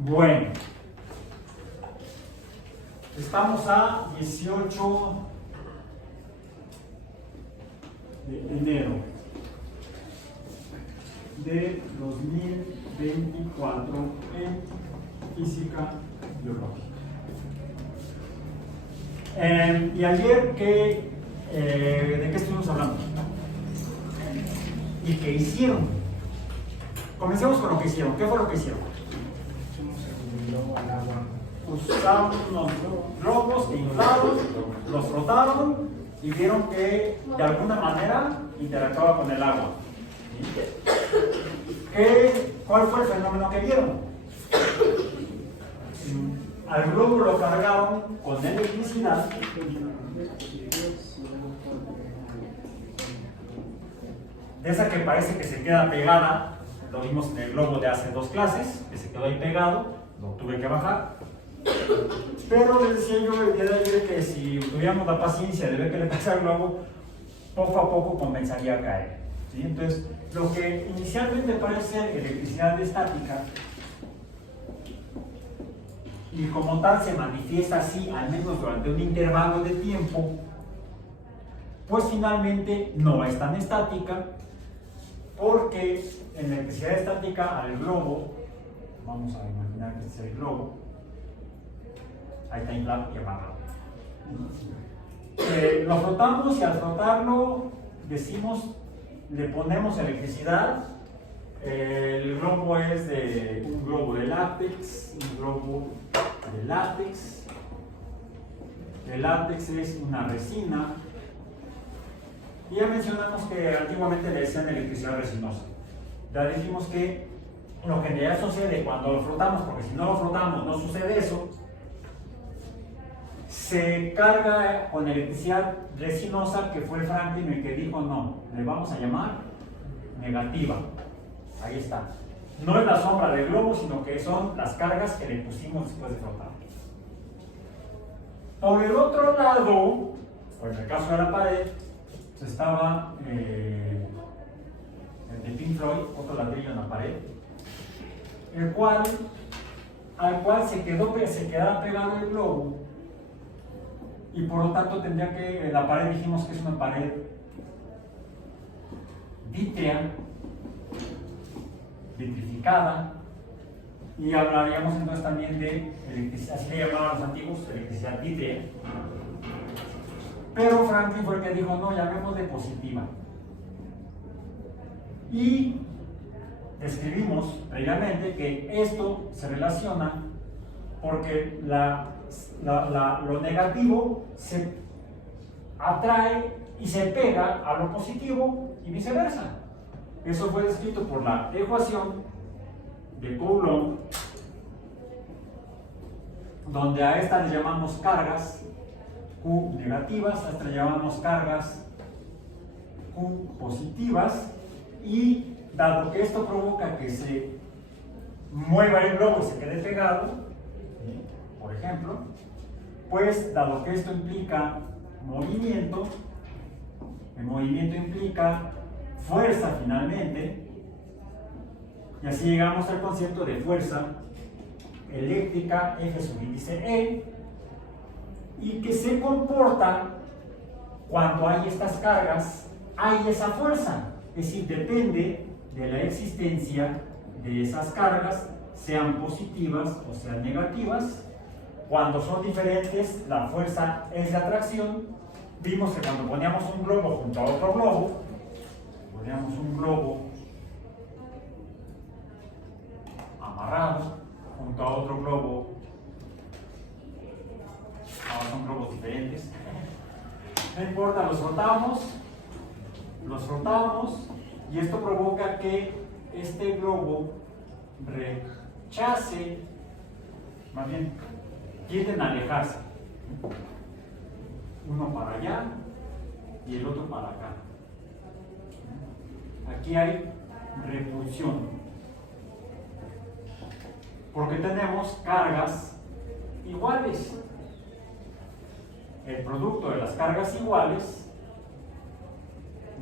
Bueno, estamos a 18 de enero de 2024 en física biológica. Y ayer, ¿de qué estuvimos hablando? ¿Y qué hicieron? Comencemos con lo que hicieron. ¿Qué fue lo que hicieron? Usaron unos globos que inflaron, los frotaron y vieron que de alguna manera interactuaba con el agua. ¿Cuál fue el fenómeno que vieron? Al globo lo cargaron con electricidad de esa que parece que se queda pegada. Lo vimos en el globo de hace 2 clases, que se quedó ahí pegado, lo tuve que bajar. Pero les decía yo el día de ayer que si tuviéramos la paciencia de ver qué le pasa al globo, poco a poco comenzaría a caer, ¿sí? Entonces, lo que inicialmente parece electricidad estática, y como tal se manifiesta así, al menos durante un intervalo de tiempo, pues finalmente no es tan estática, porque en la electricidad estática al globo, vamos a imaginar que este es el globo, ahí está inflado y amarrado. Lo frotamos y al frotarlo decimos, le ponemos electricidad. El globo es un globo de látex, un globo de látex. El látex es una resina. Y ya mencionamos que antiguamente le decían electricidad resinosa. Ya dijimos que lo que en realidad sucede cuando lo frotamos, porque si no lo frotamos no sucede eso, se carga con electricidad resinosa, que fue Franklin el que dijo no, le vamos a llamar negativa. Ahí está. No es la sombra del globo, sino que son las cargas que le pusimos después de frotar. Por el otro lado, por el caso de la pared, estaba el de Pink Floyd, otro ladrillo en la pared, al cual se quedaba pegado el globo, y por lo tanto tendría que, la pared dijimos que es una pared vítrea, vitrificada, y hablaríamos entonces también de electricidad, así le llamaban los antiguos, electricidad vítrea. Pero Franklin fue el que dijo, no, llamémosle positiva. Y describimos previamente que esto se relaciona porque lo negativo se atrae y se pega a lo positivo y viceversa. Eso fue descrito por la ecuación de Coulomb, donde a esta le llamamos cargas Q negativas, a esta le llamamos cargas Q positivas, y dado que esto provoca que se mueva el globo y se quede pegado, por ejemplo, pues dado que esto implica movimiento, el movimiento implica fuerza finalmente, y así llegamos al concepto de fuerza eléctrica F sub índice E, y que se comporta cuando hay estas cargas, hay esa fuerza, es decir, depende de la existencia de esas cargas, sean positivas o sean negativas. Cuando son diferentes, la fuerza es de atracción. Vimos que cuando poníamos un globo junto a otro globo, poníamos un globo amarrado junto a otro globo, ahora son globos diferentes, no importa, los frotamos, y esto provoca que este globo rechace, más bien tienden a alejarse, uno para allá y el otro para acá. Aquí hay repulsión, porque tenemos cargas iguales. El producto de las cargas iguales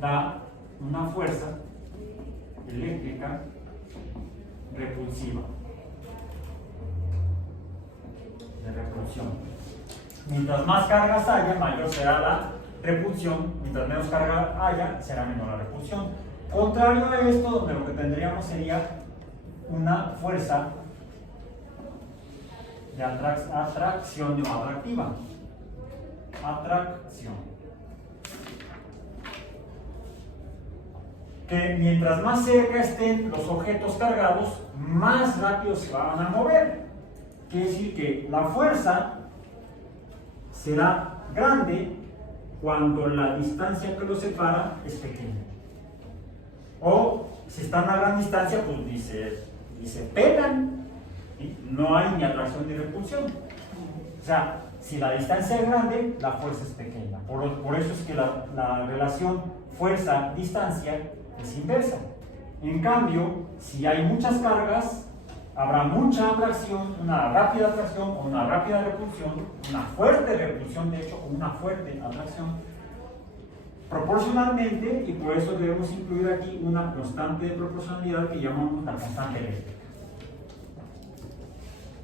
da una fuerza eléctrica repulsiva. repulsión. Mientras más cargas haya, mayor será la repulsión. Mientras menos carga haya, será menor la repulsión. Contrario a esto, donde lo que tendríamos sería una fuerza de atracción no atractiva. Atracción. Que mientras más cerca estén los objetos cargados, más rápido se van a mover. Quiere decir que la fuerza será grande cuando la distancia que los separa es pequeña. O si están a gran distancia, pues ni se pegan, ¿sí? No hay ni atracción ni repulsión. O sea, si la distancia es grande, la fuerza es pequeña. Por eso es que la relación fuerza-distancia es inversa. En cambio, si hay muchas cargas, habrá mucha atracción, una rápida atracción o una rápida repulsión, una fuerte repulsión, de hecho, o una fuerte atracción, proporcionalmente, y por eso debemos incluir aquí una constante de proporcionalidad que llamamos la constante eléctrica,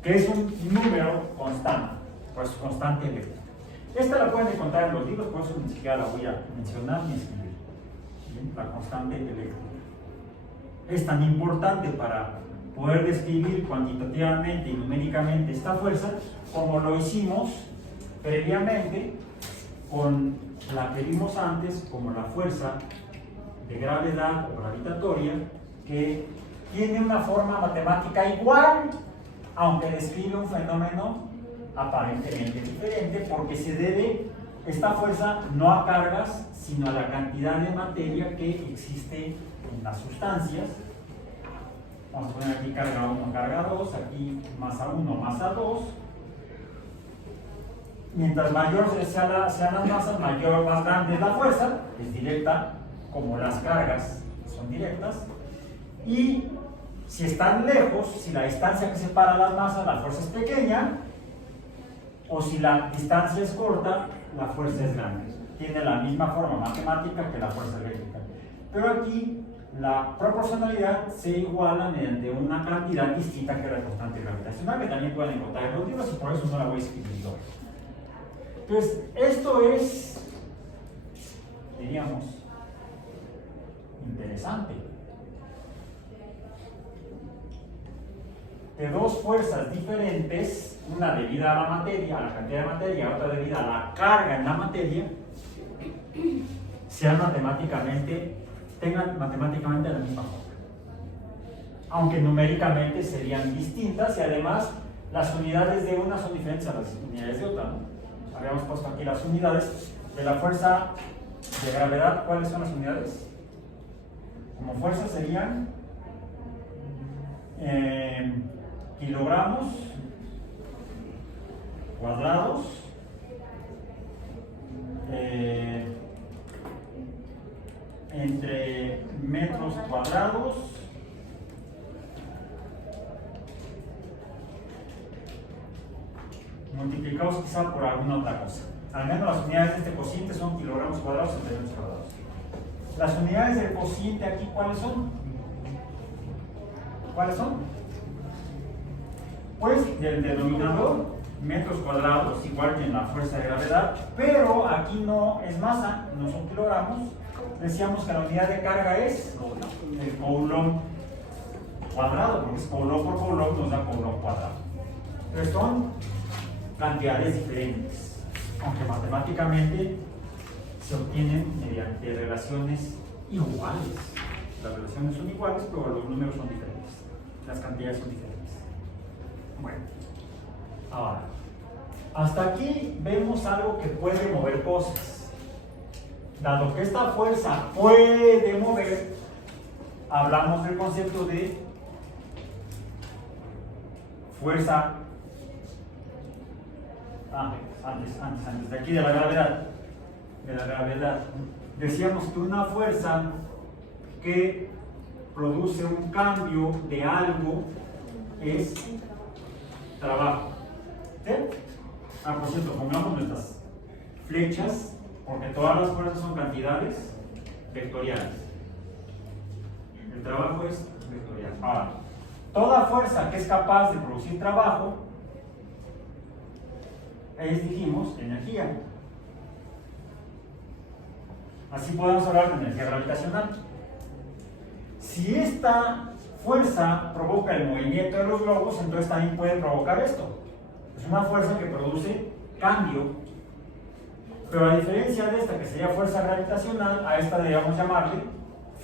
que es un número constante, pues constante eléctrica. Esta la pueden encontrar en los libros, por eso ni siquiera la voy a mencionar ni escribir. ¿Bien? La constante eléctrica. Es tan importante para poder describir cuantitativamente y numéricamente esta fuerza como lo hicimos previamente con la que vimos antes como la fuerza de gravedad o gravitatoria, que tiene una forma matemática igual, aunque describe un fenómeno aparentemente diferente, porque se debe esta fuerza no a cargas, sino a la cantidad de materia que existe en las sustancias. Vamos a poner aquí carga 1, carga 2, aquí masa 1, masa 2. Mientras mayor sean las masas, más grande es la fuerza, es directa, como las cargas son directas. Y si están lejos, si la distancia que separa las masas, la fuerza es pequeña, o si la distancia es corta, la fuerza es grande. Tiene la misma forma matemática que la fuerza eléctrica. Pero aquí la proporcionalidad se iguala mediante una cantidad distinta que la constante gravitacional, que también pueden encontrar en los libros, y por eso no la voy a escribir hoy. Entonces, esto es, diríamos, interesante. De dos fuerzas diferentes, una debida a la materia, a la cantidad de materia, otra debida a la carga en la materia, tengan matemáticamente la misma forma. Aunque numéricamente serían distintas y además las unidades de una son diferentes a las unidades de otra, ¿no? Habíamos puesto aquí las unidades de la fuerza de gravedad. ¿Cuáles son las unidades? Como fuerza serían kilogramos cuadrados entre metros cuadrados multiplicados quizá por alguna otra cosa. Al menos las unidades de este cociente son kilogramos cuadrados entre metros cuadrados. Las unidades del cociente aquí, ¿cuáles son? ¿Cuáles son? Pues del denominador, metros cuadrados, igual que en la fuerza de gravedad, pero aquí no es masa, no son kilogramos. Decíamos que la unidad de carga es el coulomb cuadrado, porque es coulomb por coulomb, nos da coulomb cuadrado. Entonces son cantidades diferentes, aunque matemáticamente se obtienen mediante relaciones iguales. Las relaciones son iguales, pero los números son diferentes, las cantidades son diferentes. Bueno, ahora, hasta aquí vemos algo que puede mover cosas. Dado que esta fuerza puede mover, hablamos del concepto de fuerza. Antes de aquí de la gravedad. Decíamos que una fuerza que produce un cambio de algo es trabajo. ¿Sí? Por cierto, pongamos nuestras flechas, porque todas las fuerzas son cantidades vectoriales. El trabajo es vectorial. Ahora, toda fuerza que es capaz de producir trabajo es, dijimos, energía. Así podemos hablar de energía gravitacional. Si esta fuerza provoca el movimiento de los globos, entonces también puede provocar esto. Es una fuerza que produce cambio. Pero a diferencia de esta, que sería fuerza gravitacional, a esta deberíamos llamarle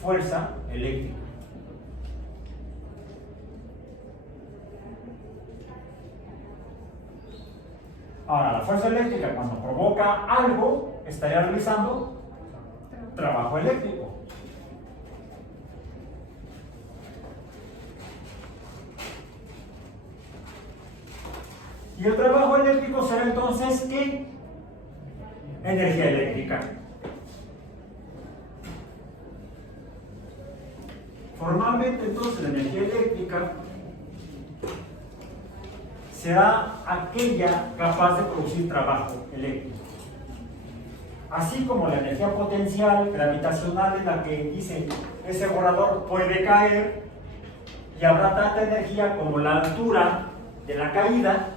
fuerza eléctrica. Ahora, la fuerza eléctrica, cuando provoca algo, estaría realizando trabajo eléctrico. Y el trabajo eléctrico será entonces, ¿qué? Energía eléctrica. Formalmente, entonces, la energía eléctrica será aquella capaz de producir trabajo eléctrico. Así como la energía potencial gravitacional, en la que dice ese borrador puede caer y habrá tanta energía como la altura de la caída,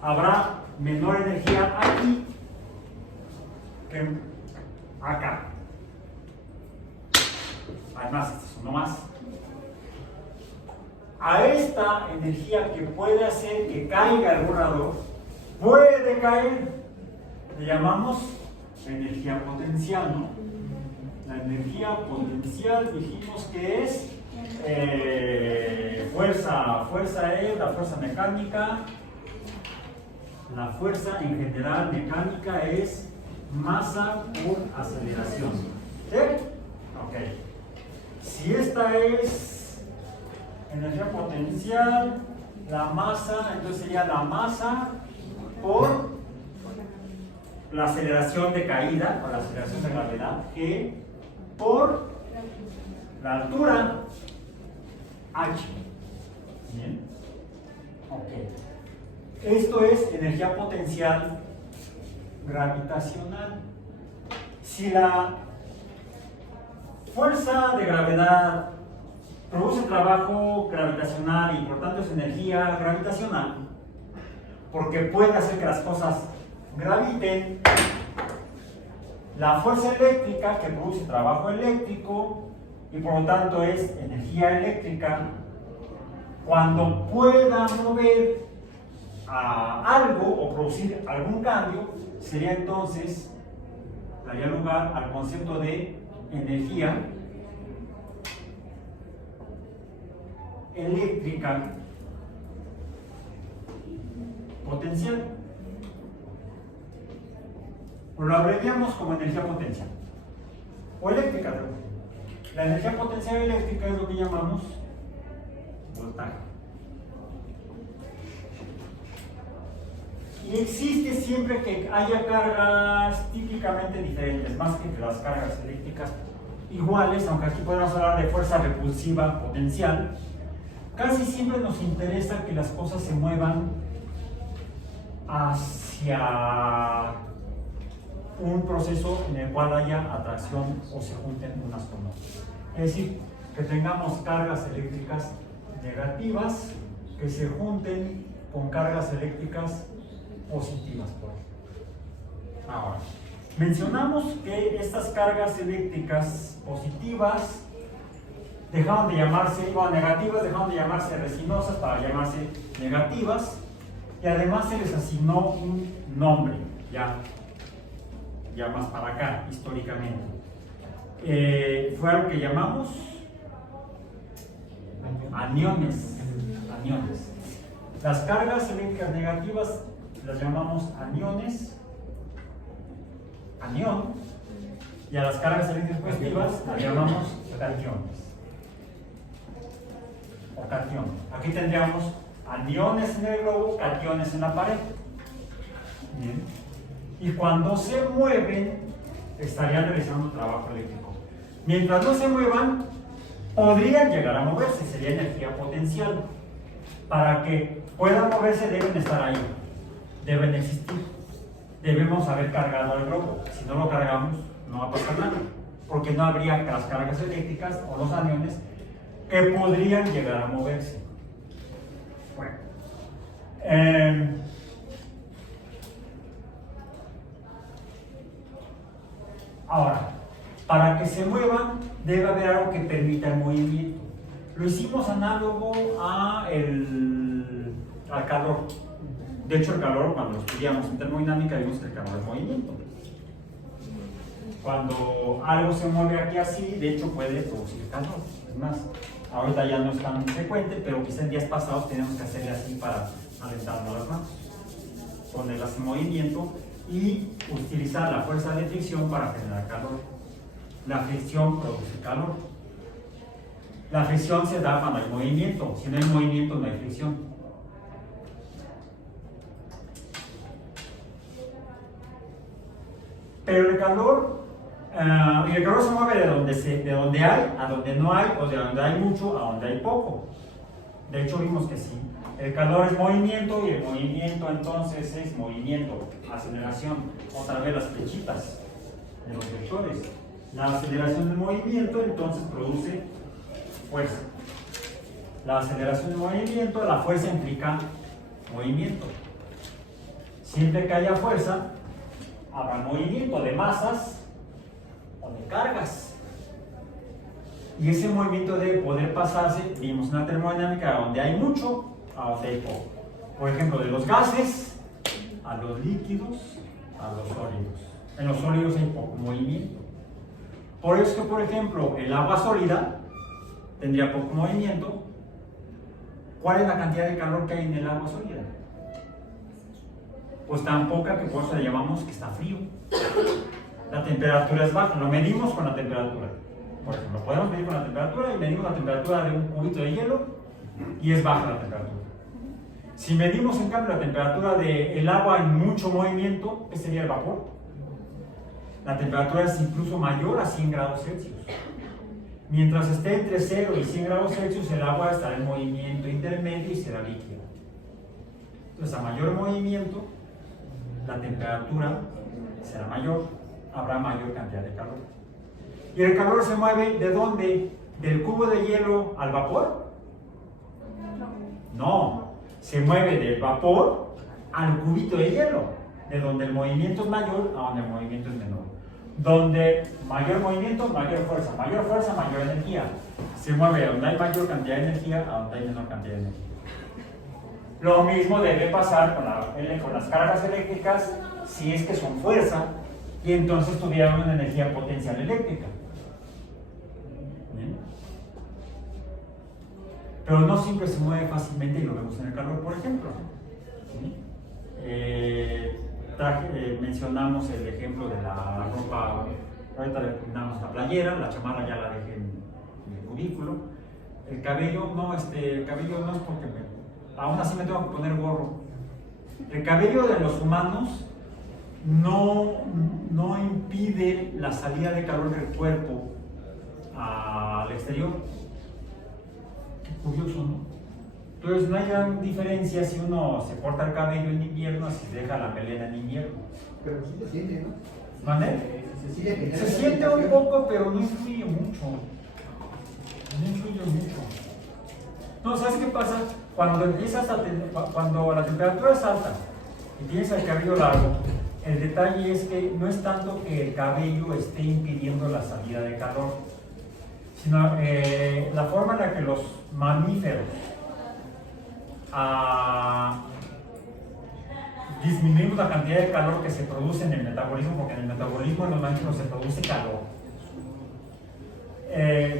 habrá menor energía aquí que acá. Además, este es uno más. A esta energía que puede hacer que caiga el borrador, puede caer, le llamamos energía potencial, ¿no? La energía potencial dijimos que es fuerza es la fuerza mecánica. La fuerza en general mecánica es masa por aceleración. ¿Sí? Ok. Si esta es energía potencial, la masa, entonces sería la masa por la aceleración de caída, o la aceleración de gravedad, G, por la altura, H. ¿Bien? Ok. Esto es energía potencial gravitacional. Si la fuerza de gravedad produce trabajo gravitacional y por tanto es energía gravitacional, porque puede hacer que las cosas graviten, la fuerza eléctrica que produce trabajo eléctrico y por lo tanto es energía eléctrica, cuando pueda mover a algo o producir algún cambio, sería entonces, daría lugar al concepto de energía eléctrica potencial. O lo abreviamos como energía potencial o eléctrica. La energía potencial eléctrica es lo que llamamos voltaje. Y existe siempre que haya cargas típicamente diferentes, más que las cargas eléctricas iguales, aunque aquí podemos hablar de fuerza repulsiva potencial. Casi siempre nos interesa que las cosas se muevan hacia un proceso en el cual haya atracción o se junten unas con otras. Es decir, que tengamos cargas eléctricas negativas que se junten con cargas eléctricas positivas, por ejemplo. Ahora, mencionamos que estas cargas eléctricas positivas dejaron de llamarse, o negativas dejaron de llamarse resinosas para llamarse negativas, y además se les asignó un nombre, ya más para acá, históricamente. Fue algo que llamamos aniones. Las cargas eléctricas negativas las llamamos aniones, anión, y a las cargas eléctricas positivas las llamamos cationes. O cation. Aquí tendríamos aniones en el globo, cationes en la pared. Bien. Y cuando se mueven, estarían realizando trabajo eléctrico. Mientras no se muevan, podrían llegar a moverse, sería energía potencial. Para que puedan moverse deben estar ahí, deben existir. Debemos haber cargado el globo. Si no lo cargamos, no va a pasar nada, porque no habría las cargas eléctricas o los aniones que podrían llegar a moverse. Bueno, se muevan, debe haber algo que permita el movimiento. Lo hicimos análogo al calor. De hecho, el calor, cuando estudiamos en termodinámica, vimos que el calor es movimiento. Cuando algo se mueve aquí así, de hecho puede producir calor. Es más, ahorita ya no es tan frecuente, pero quizá en días pasados tenemos que hacerle así para alentarnos las manos. Ponerlas en movimiento y utilizar la fuerza de fricción para generar calor. La fricción produce calor. La fricción se da cuando hay movimiento. Si no hay movimiento, no hay fricción. Pero el calor se mueve de donde hay a donde no hay, o de donde hay mucho a donde hay poco. De hecho, vimos que sí. El calor es movimiento y el movimiento entonces es movimiento, aceleración. Otra vez las flechitas de los vectores. La aceleración del movimiento entonces produce fuerza. La aceleración del movimiento, la fuerza implica movimiento. Siempre que haya fuerza, habrá movimiento de masas o de cargas. Y ese movimiento debe poder pasarse, vimos en la termodinámica, donde hay mucho a donde hay poco. Por ejemplo, de los gases a los líquidos a los sólidos. En los sólidos hay poco movimiento. Por eso que, por ejemplo, el agua sólida tendría poco movimiento. ¿Cuál es la cantidad de calor que hay en el agua sólida? Pues tan poca que por eso le llamamos que está frío. La temperatura es baja, lo medimos con la temperatura. Por ejemplo, podemos medir con la temperatura y medimos la temperatura de un cubito de hielo y es baja la temperatura. Si medimos en cambio la temperatura del agua en mucho movimiento, ¿qué sería el vapor? La temperatura es incluso mayor a 100 grados Celsius. Mientras esté entre 0 y 100 grados Celsius, el agua estará en movimiento intermedio y será líquida. Entonces, a mayor movimiento, la temperatura será mayor, habrá mayor cantidad de calor. ¿Y el calor se mueve de dónde? ¿Del cubo de hielo al vapor? No, se mueve del vapor al cubito de hielo, de donde el movimiento es mayor a donde el movimiento es menor. Donde mayor movimiento, mayor fuerza, mayor energía. Se mueve de donde hay mayor cantidad de energía a donde hay menor cantidad de energía. Lo mismo debe pasar con las cargas eléctricas si es que son fuerza y entonces tuvieran una energía potencial eléctrica. ¿Bien? Pero no siempre se mueve fácilmente y lo vemos en el calor, por ejemplo. ¿Sí? Mencionamos el ejemplo de la ropa, ahorita le pintamos la playera, la chamarra ya la dejé en el cubículo. El cabello no es porque aún así me tengo que poner gorro. El cabello de los humanos no impide la salida de calor del cuerpo al exterior. Qué curioso, ¿no? Entonces no hay gran diferencia si uno se corta el cabello en invierno, si deja la melena en invierno. Pero sí se siente, ¿no? ¿Mande? Se siente un poco, pero no influye mucho. No influye mucho. No, ¿sabes qué pasa? Cuando la temperatura es alta y tienes el cabello largo, el detalle es que no es tanto que el cabello esté impidiendo la salida de calor, sino la forma en la que los mamíferos disminuimos la cantidad de calor que se produce en el metabolismo, porque en el metabolismo de los mamíferos se produce calor.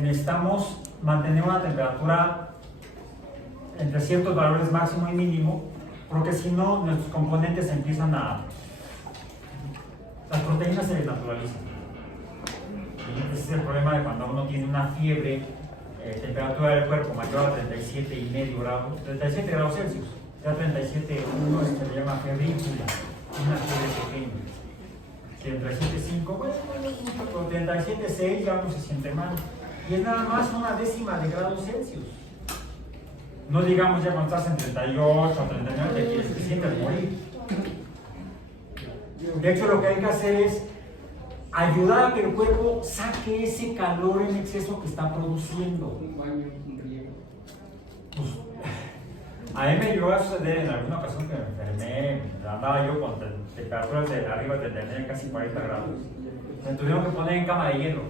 Necesitamos mantener una temperatura entre ciertos valores máximo y mínimo, porque si no, nuestros componentes las proteínas se desnaturalizan. Ese es el problema de cuando uno tiene una fiebre, temperatura del cuerpo mayor a 37,5 grados, 37 grados Celsius, ya 37,1 se llama febrícula, una fiebre pequeña. Si en 37,5, bueno, con 37,6 ya uno se siente mal. Y es nada más una décima de grado Celsius. No digamos ya cuando estás en 38 o 39 te sientes morir. De hecho, lo que hay que hacer es ayudar a que el cuerpo saque ese calor en exceso que está produciendo. Pues, a mí me llegó a suceder en alguna ocasión que me enfermé, andaba yo con temperaturas de arriba de tener casi 40 grados. Me tuvieron que poner en cama de hielo.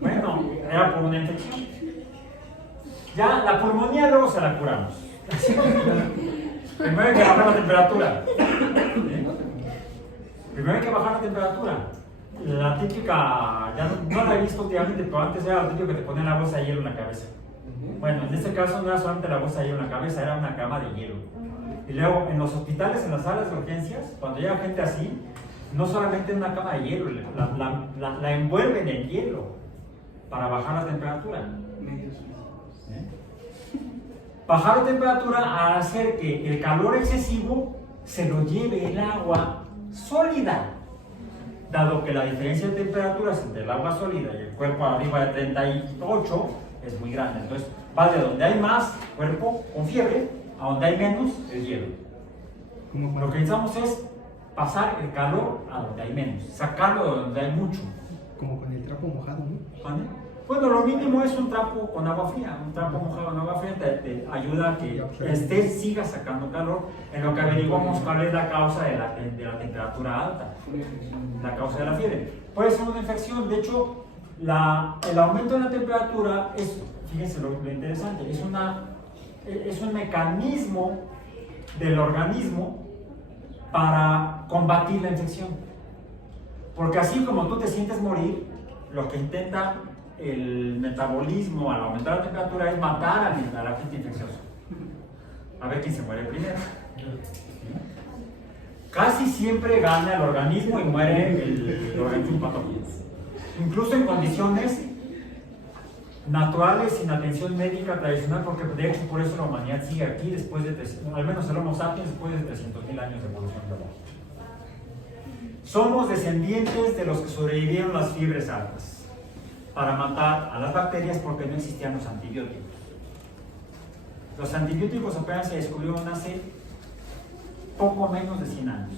Bueno, era por una infección. Ya la pulmonía luego se la curamos. Primero hay que bajar la temperatura. Primero hay que bajar la temperatura. La típica, ya no la he visto últimamente, pero antes era lo típico que te ponían la bolsa de hielo en la cabeza. Bueno, en este caso no era solamente la bolsa de hielo en la cabeza, era una cama de hielo. Y luego en los hospitales, en las salas de urgencias, cuando llega gente así, no solamente una cama de hielo, la envuelven en hielo para bajar la temperatura. Bajar la temperatura a hacer que el calor excesivo se lo lleve el agua sólida, dado que la diferencia de temperaturas entre el agua sólida y el cuerpo arriba de 38 es muy grande. Entonces va de donde hay más cuerpo con fiebre a donde hay menos el hielo. Lo que necesitamos es pasar el calor a donde hay menos, sacarlo de donde hay mucho. Como con el trapo mojado, ¿no? ¿Vale? Bueno, lo mínimo es un trapo con agua fría. Un trapo mojado con agua fría te ayuda a que siga sacando calor, en lo que averiguamos cuál es la causa de la temperatura alta, la causa de la fiebre. Puede ser una infección. De hecho, el aumento de la temperatura es, fíjense lo interesante, es un mecanismo del organismo para combatir la infección. Porque así como tú te sientes morir, lo que intenta el metabolismo al aumentar la temperatura es matar a la gente infecciosa. A ver quién se muere primero. Casi siempre gana el organismo y muere el organismo patógeno. Incluso en condiciones naturales, sin atención médica tradicional, porque de hecho por eso la humanidad sigue aquí después de, al menos el Homo sapiens, después de 300.000 años de evolución global. Somos descendientes de los que sobrevivieron las fiebres altas para matar a las bacterias porque no existían los antibióticos. Los antibióticos apenas se descubrieron hace poco menos de 100 años.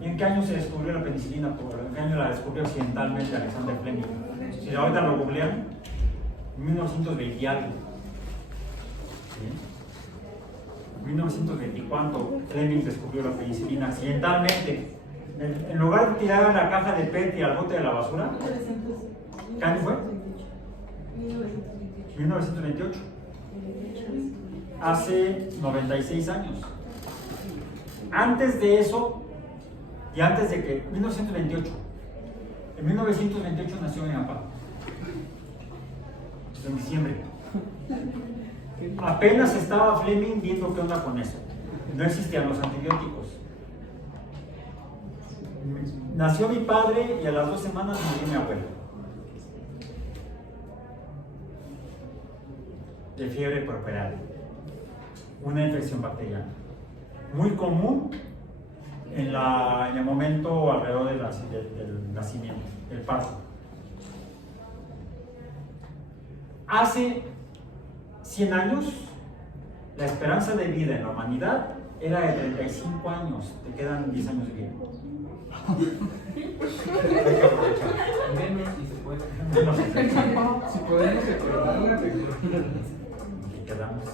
¿Y en qué año se descubrió la penicilina? ¿En qué año la descubrió occidentalmente Alexander Fleming? Si ahorita lo googlean, en 1920 y algo. ¿Sí? 1924 Fleming descubrió la penicilina accidentalmente. En lugar de tirar la caja de PET y al bote de la basura, ¿qué año fue? 1928. Hace 96 años. Antes de eso, y antes de que, 1928. En 1928 nació mi papá. En diciembre. Apenas estaba Fleming viendo qué onda con eso. No existían los antibióticos. Nació mi padre y a las 2 semanas murió mi abuelo. De fiebre puerperal. Una infección bacteriana. Muy común en el momento alrededor del nacimiento, del parto. Hace 100 años, la esperanza de vida en la humanidad era de 35 años. Te quedan 10 años de vida. Menos si se puede. Si podemos recordarla, Quedamos.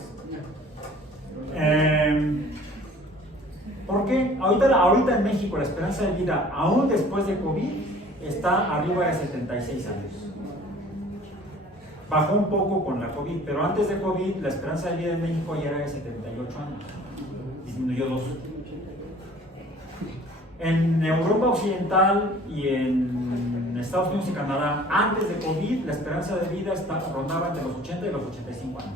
¿Por qué? Ahorita en México la esperanza de vida, aún después de COVID, está arriba de 76 años. Bajó un poco con la COVID, pero antes de COVID la esperanza de vida en México ya era de 78 años. Disminuyó 2. En Europa Occidental y en Estados Unidos y Canadá, antes de COVID, la esperanza de vida rondaba entre los 80 y los 85 años.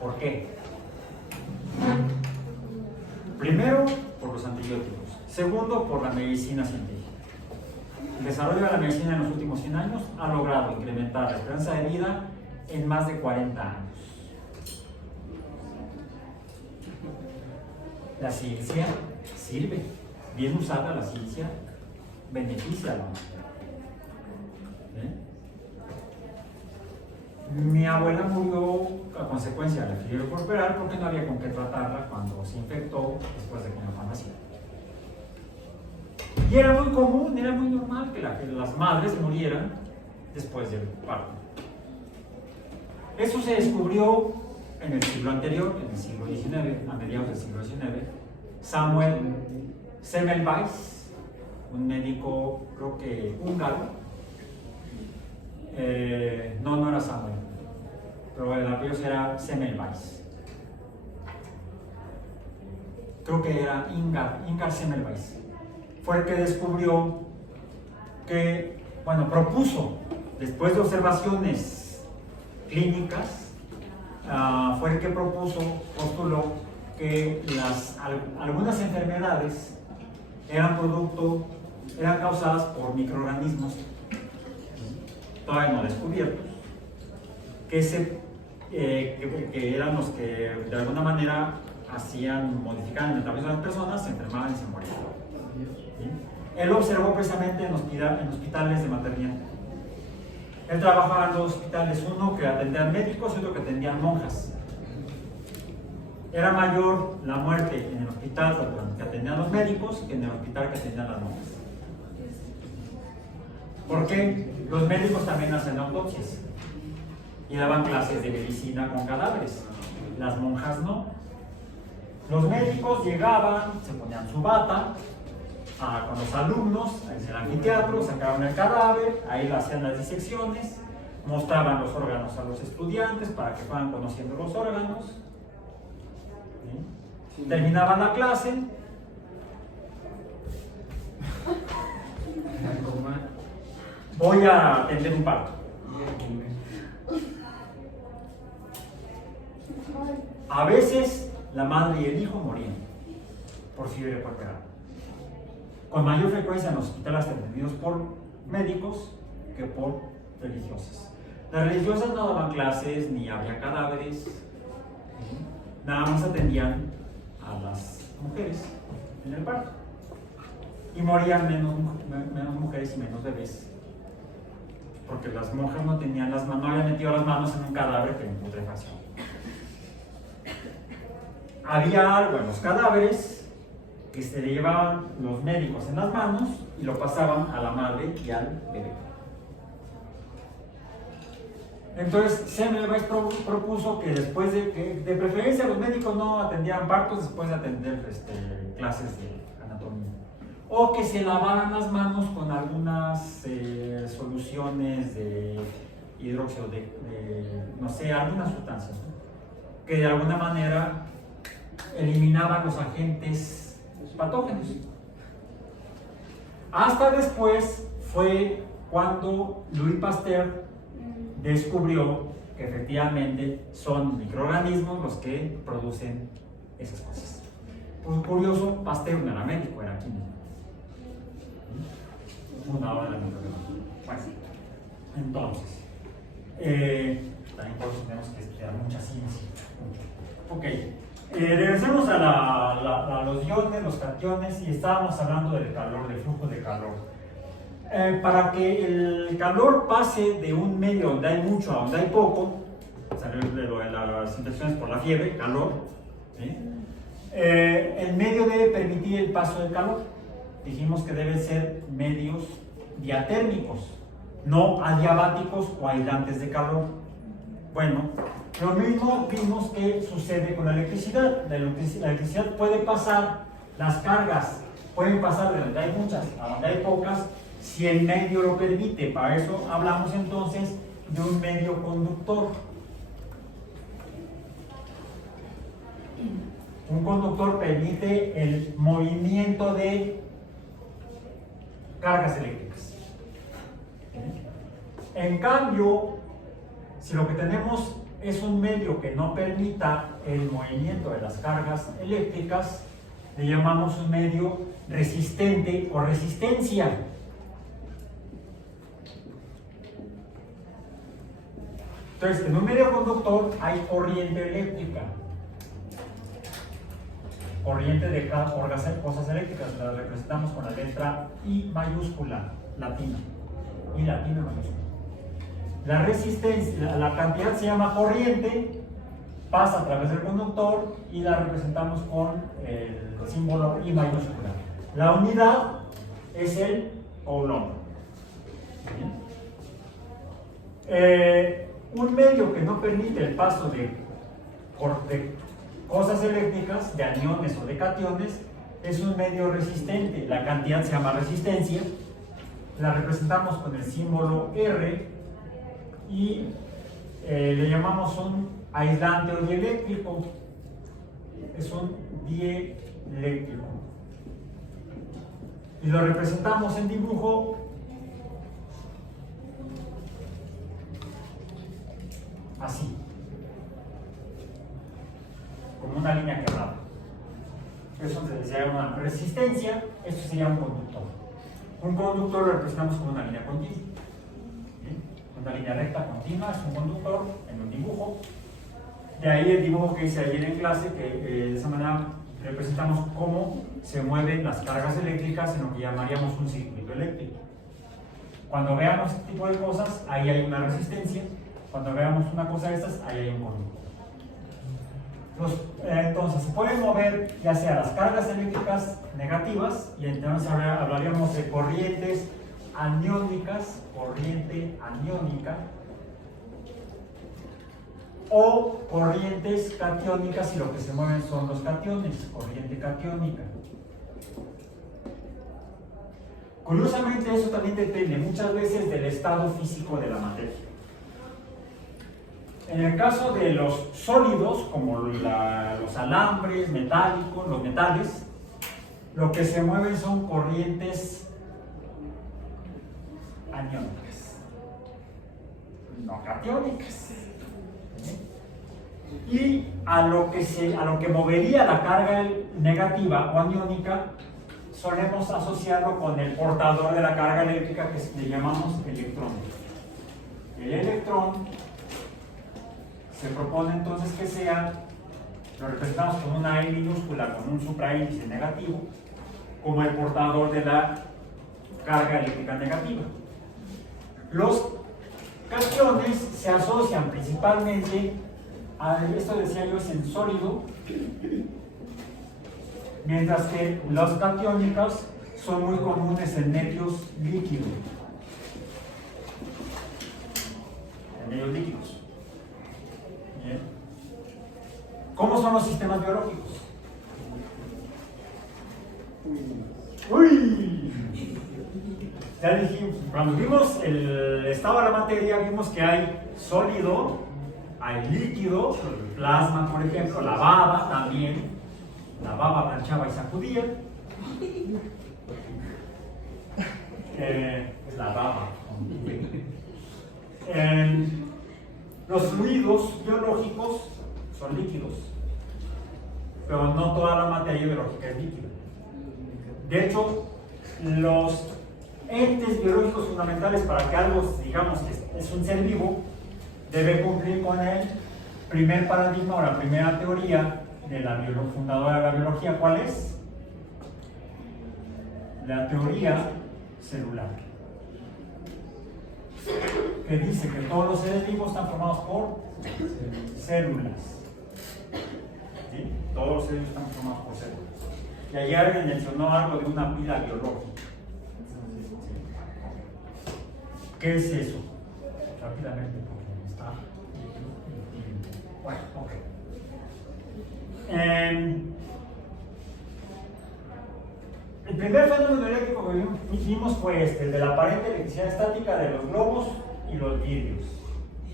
¿Por qué? Primero, por los antibióticos. Segundo, por la medicina científica. El desarrollo de la medicina en los últimos 100 años ha logrado incrementar la esperanza de vida en más de 40 años. La ciencia sirve. Bien usada, la ciencia beneficia a la humanidad. Mi abuela murió a consecuencia de la fiebre puerperal porque no había con qué tratarla cuando se infectó después de que mi mamá nació. Y era muy común, era muy normal que las madres murieran después del parto. Eso se descubrió en el siglo anterior, en el siglo XIX, a mediados del siglo XIX. Samuel Semmelweis, un médico, creo que húngaro. No era Samuel, pero el apellido era Semmelweis. Creo que era Ingar Semmelweis. Fue el que descubrió que, bueno, propuso, después de observaciones clínicas, fue el que postuló que algunas enfermedades eran causadas por microorganismos todavía no descubiertos, que eran los que de alguna manera modificaban el metabolismo de las personas, se enfermaban y se morían. ¿Sí? Él lo observó precisamente en hospitales de maternidad. Él trabajaba en dos hospitales, uno que atendían médicos y otro que atendían monjas. Era mayor la muerte en el hospital que atendían los médicos que en el hospital que atendían las monjas. ¿Por qué? Los médicos también hacen autopsias y daban clases de medicina con cadáveres. Las monjas no. Los médicos llegaban, se ponían su bata con los alumnos en el anfiteatro, sacaban el cadáver, ahí hacían las disecciones, mostraban los órganos a los estudiantes para que fueran conociendo los órganos. ¿Sí? Terminaban la clase. Voy a atender un parto. A veces la madre y el hijo morían por fiebre puerperal. Con mayor frecuencia en los hospitales atendidos por médicos que por religiosas. Las religiosas no daban clases ni había cadáveres, nada más atendían a las mujeres en el parto. Y morían menos mujeres y menos bebés. Porque las monjas no habían metido las manos en un cadáver que en putrefacción. Había algo en los cadáveres que se le llevaban los médicos en las manos y lo pasaban a la madre y al bebé. Entonces Semmelweis propuso que después de preferencia los médicos no atendían partos después de atender clases de anatomía. O que se lavaran las manos con algunas soluciones de hidróxido no sé, algunas sustancias, ¿no? Que de alguna manera eliminaban los agentes patógenos. Hasta después fue cuando Louis Pasteur descubrió que efectivamente son microorganismos los que producen esas cosas. Pues curioso, Pasteur no era médico, era químico. Fundador de la microbiología. Bueno, entonces, también por eso tenemos que estudiar mucha ciencia. Ok, regresemos a los iones, los cationes, y estábamos hablando del calor, del flujo de calor. Para que el calor pase de un medio donde hay mucho a donde hay poco, salió lo de las infecciones por la fiebre, calor, ¿sí? El medio debe permitir el paso del calor. Dijimos que deben ser medios diatérmicos, no adiabáticos o aislantes de calor. Bueno, lo mismo vimos que sucede con la electricidad. La electricidad puede pasar, las cargas pueden pasar de donde hay muchas a donde hay pocas, si el medio lo permite. Para eso hablamos entonces de un medio conductor. Un conductor permite el movimiento de cargas eléctricas. En cambio, si lo que tenemos es un medio que no permita el movimiento de las cargas eléctricas, le llamamos un medio resistente o resistencia. Entonces, en un medio conductor hay corriente eléctrica. Corriente de cosas eléctricas, la representamos con la letra I mayúscula, latina. I latina mayúscula. La resistencia, la cantidad se llama corriente, pasa a través del conductor y la representamos con el símbolo I mayúscula. La unidad es el coulomb. Un medio que no permite el paso de cosas eléctricas, de aniones o de cationes, es un medio resistente. La cantidad se llama resistencia. La representamos con el símbolo R y le llamamos un aislante o dieléctrico. Es un dieléctrico. Y lo representamos en dibujo así, como una línea quebrada. Eso sería una resistencia, esto sería un conductor. Un conductor lo representamos como una línea continua. ¿Sí? Una línea recta continua es un conductor en un dibujo. De ahí el dibujo que hice ayer en clase, que de esa manera representamos cómo se mueven las cargas eléctricas en lo que llamaríamos un circuito eléctrico. Cuando veamos este tipo de cosas, ahí hay una resistencia. Cuando veamos una cosa de estas, ahí hay un conductor. Entonces, se pueden mover ya sea las cargas eléctricas negativas, y entonces hablaríamos de corrientes aniónicas, corriente aniónica, o corrientes catiónicas, y lo que se mueven son los cationes, corriente catiónica. Curiosamente, eso también depende muchas veces del estado físico de la materia. En el caso de los sólidos, como los alambres metálicos, los metales, lo que se mueven son corrientes aniónicas, no catiónicas. Y a lo que movería la carga negativa o aniónica, solemos asociarlo con el portador de la carga eléctrica, que le llamamos electrón. El electrón se propone entonces que sea, lo representamos con una E minúscula, con un supraíndice negativo, como el portador de la carga eléctrica negativa. Los cationes se asocian principalmente a, esto decía yo, es en sólido, mientras que los catiónicos son muy comunes en medios líquidos. En medios líquidos. Bien. ¿Cómo son los sistemas biológicos? ¡Uy! Ya dijimos, cuando vimos el estado de la materia, vimos que hay sólido, hay líquido, plasma, por ejemplo, la baba también. La baba planchaba y sacudía. La baba. Los fluidos biológicos son líquidos, pero no toda la materia biológica es líquida. De hecho, los entes biológicos fundamentales para que algo, digamos, que es un ser vivo, debe cumplir con el primer paradigma o la primera teoría de la fundadora de la biología. ¿Cuál es? La teoría celular, que dice que todos los seres vivos están formados por células. ¿Sí? Todos los seres están formados por células. Y ayer alguien mencionó algo de una pila biológica. ¿Qué es eso? Rápidamente, porque está. Bueno, ok. El primer fenómeno eléctrico que vimos fue el de la aparente electricidad estática de los globos y los vidrios,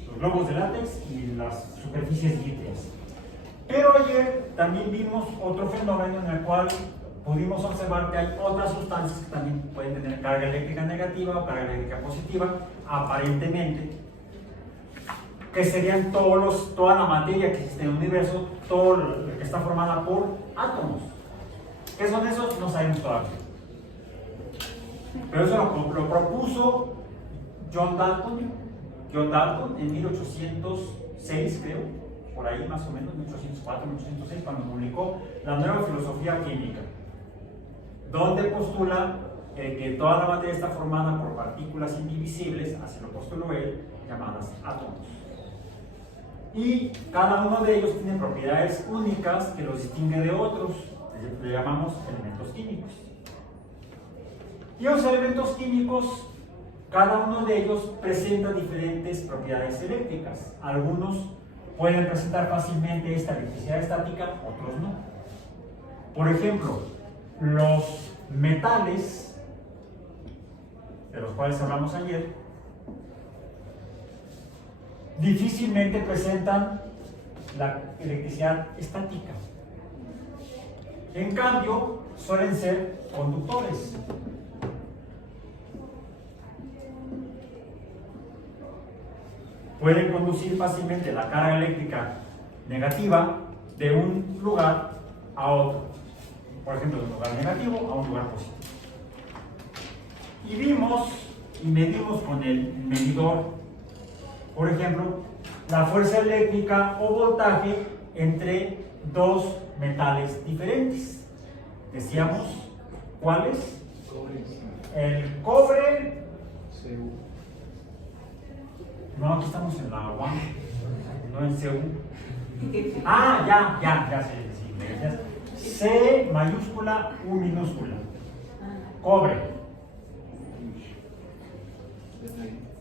los globos de látex y las superficies vítreas. Pero ayer también vimos otro fenómeno en el cual pudimos observar que hay otras sustancias que también pueden tener carga eléctrica negativa o carga eléctrica positiva, aparentemente, que serían toda la materia que existe en el universo, todo lo que está formada por átomos. ¿Qué son esos? No sabemos todavía. Pero eso lo propuso John Dalton en 1806, creo, por ahí más o menos, 1804, 1806, cuando publicó la nueva filosofía química, donde postula que toda la materia está formada por partículas indivisibles, así lo postuló él, llamadas átomos. Y cada uno de ellos tiene propiedades únicas que los distingue de otros, le llamamos elementos químicos. Y los elementos químicos, cada uno de ellos presenta diferentes propiedades eléctricas. Algunos pueden presentar fácilmente esta electricidad estática, otros no. Por ejemplo, los metales, de los cuales hablamos ayer, difícilmente presentan la electricidad estática. En cambio, suelen ser conductores. Pueden conducir fácilmente la carga eléctrica negativa de un lugar a otro. Por ejemplo, de un lugar negativo a un lugar positivo. Y vimos y medimos con el medidor, por ejemplo, la fuerza eléctrica o voltaje entre dos metales diferentes. Decíamos, ¿cuáles? El cobre. No, aquí estamos en la UAM, no en CU. Ah, ya sé, sí, me decías. C mayúscula, U minúscula. Cobre.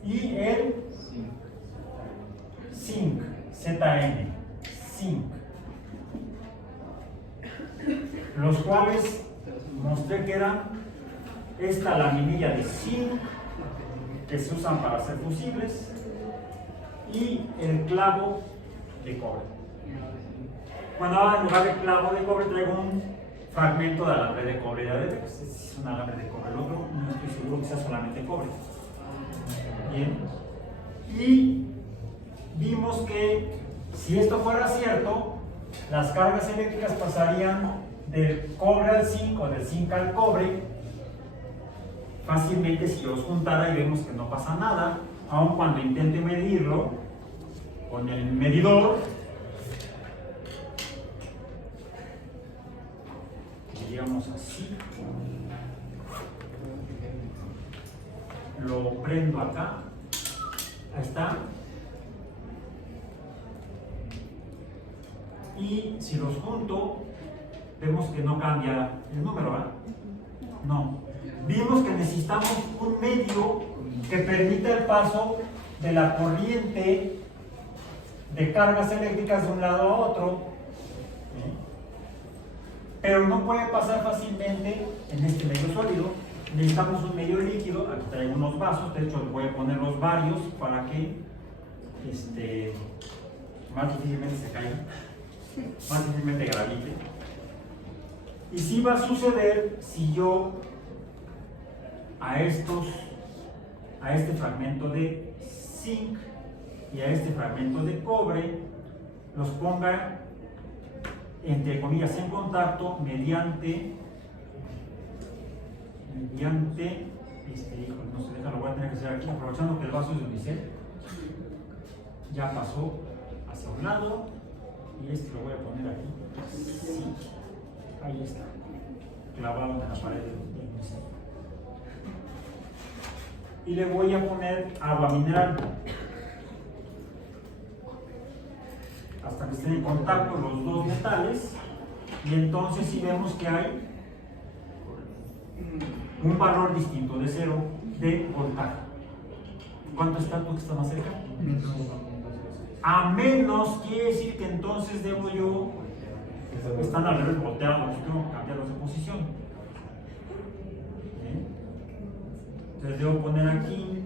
Y el zinc, ZN, zinc. Los cuales mostré que eran esta laminilla de zinc que se usan para hacer fusibles y el clavo de cobre. Cuando ahora en lugar de clavo de cobre traigo un fragmento de alambre de cobre de adentro. Este es un alambre de cobre, el otro no estoy seguro que sea solamente cobre. Bien. Y vimos que si esto fuera cierto, las cargas eléctricas pasarían del cobre al zinc o del zinc al cobre fácilmente si yo los juntara, y vemos que no pasa nada, aun cuando intente medirlo con el medidor. Diríamos así, lo prendo acá, ahí está, y si los junto vemos que no cambia el número, ¿verdad? No, vimos que necesitamos un medio que permita el paso de la corriente de cargas eléctricas de un lado a otro, ¿sí? Pero no puede pasar fácilmente en este medio sólido. Necesitamos un medio líquido. Aquí traigo unos vasos, de hecho les voy a poner los varios para que más difícilmente se caiga, más difícilmente gravite. Y sí va a suceder si yo a este fragmento de zinc y a este fragmento de cobre los ponga entre comillas en contacto mediante híjole, no se deja, lo voy a tener que hacer aquí, aprovechando que el vaso es de unicel, ya pasó hacia un lado, y este lo voy a poner aquí, sí, ahí está, clavado en la pared de unicel. Y le voy a poner agua mineral hasta que estén en contacto los dos metales, y entonces sí vemos que hay un valor distinto de cero de voltaje. ¿Cuánto está tú que está más cerca? A menos quiere decir que entonces debo yo, están al revés volteados, tengo que cambiarlos de posición. ¿Bien? Entonces debo poner aquí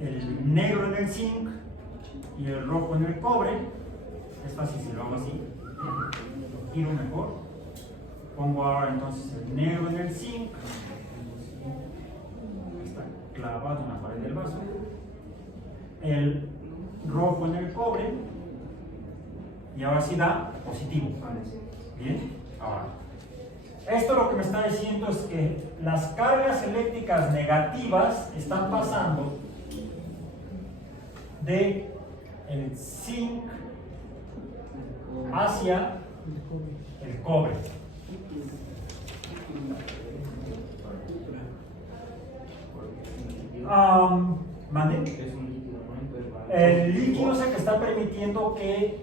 el negro en el zinc y el rojo en el cobre. Es fácil si lo hago así, lo giro mejor. Pongo ahora entonces el negro en el zinc, está clavado en la pared del vaso, el rojo en el cobre, y ahora sí da positivo. Bien, ahora esto lo que me está diciendo es que las cargas eléctricas negativas están pasando de el zinc hacia el cobre. ¿Mande? El líquido es el que está permitiendo que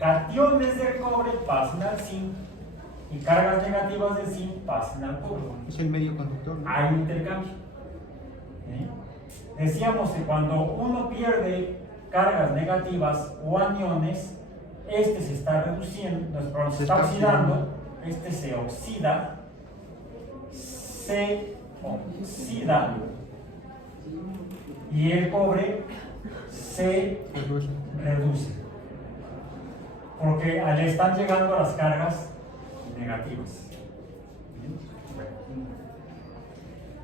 cationes del cobre pasen al zinc y cargas negativas del zinc pasen al cobre. Es el medio conductor, ¿no? Hay un intercambio. Decíamos que cuando uno pierde cargas negativas o aniones, este se está reduciendo, perdón, se está oxidando, este se oxida, y el cobre se reduce, porque le están llegando las cargas negativas.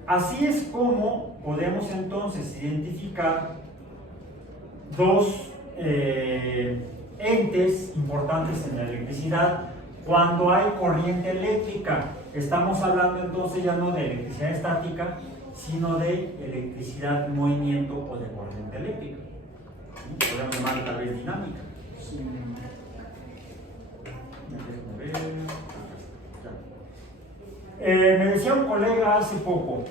Así es como podemos entonces identificar dos entes importantes en la electricidad cuando hay corriente eléctrica. Estamos hablando entonces ya no de electricidad estática, sino de electricidad en movimiento o de corriente eléctrica. Podemos llamarla tal vez dinámica. Me decía un colega hace poco,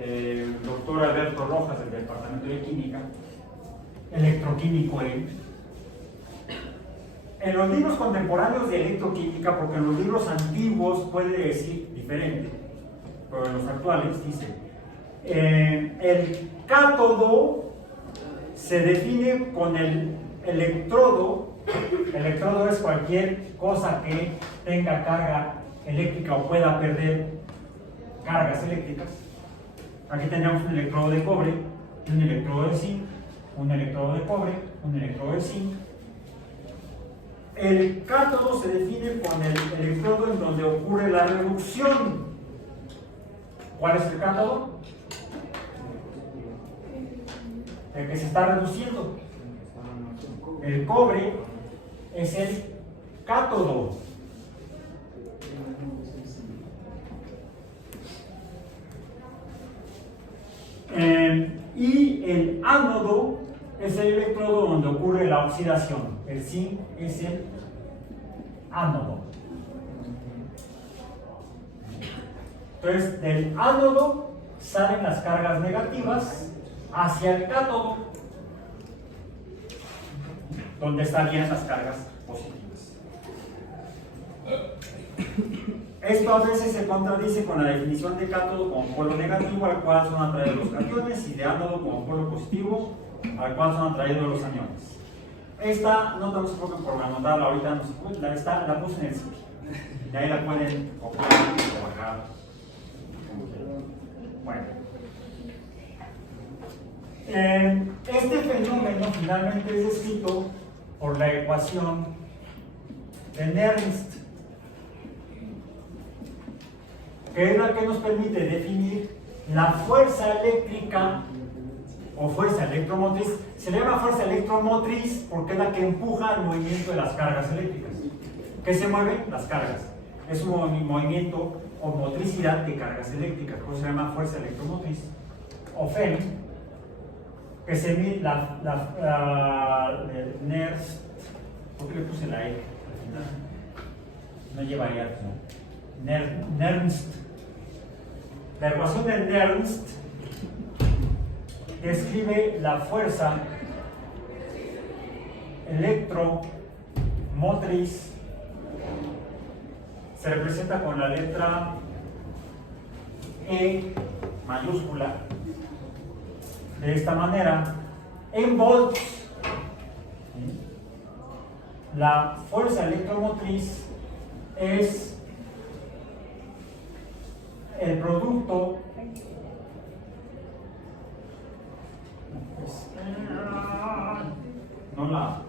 el doctor Alberto Rojas del Departamento de Química, electroquímico él, en los libros contemporáneos de electroquímica, porque en los libros antiguos puede decir diferente, pero en los actuales dice, el cátodo se define con el electrodo. El electrodo es cualquier cosa que tenga carga eléctrica o pueda perder cargas eléctricas. Aquí tenemos un electrodo de cobre, un electrodo de zinc, un electrodo de cobre, un electrodo de zinc. El cátodo se define con el electrodo en donde ocurre la reducción. ¿Cuál es el cátodo? El que se está reduciendo. El cobre es el cátodo. Y el ánodo es el electrodo donde ocurre la oxidación. El zinc es el ánodo. Entonces, del ánodo salen las cargas negativas hacia el cátodo, donde estarían las cargas positivas. Esto a veces se contradice con la definición de cátodo como polo negativo al cual son atraídos los cationes y de ánodo como polo positivo al cual son atraídos los aniones. Esta no tenemos que por anotarla ahorita, no se puede, la puse en el sitio. De ahí la pueden copiar o bajar. Bueno. Este fenómeno finalmente es descrito por la ecuación de Nernst, que es la que nos permite definir la fuerza eléctrica o fuerza electromotriz. Se le llama fuerza electromotriz porque es la que empuja el movimiento de las cargas eléctricas. ¿Qué se mueven? Las cargas. Es un movimiento o motricidad de cargas eléctricas, por eso se llama fuerza electromotriz. O FEM, que se mide Nernst. ¿Por qué le puse la E al final? No lleva E al final. Nernst. La ecuación de Nernst describe la fuerza electromotriz. Se representa con la letra E mayúscula de esta manera en volts. La fuerza electromotriz es el producto no la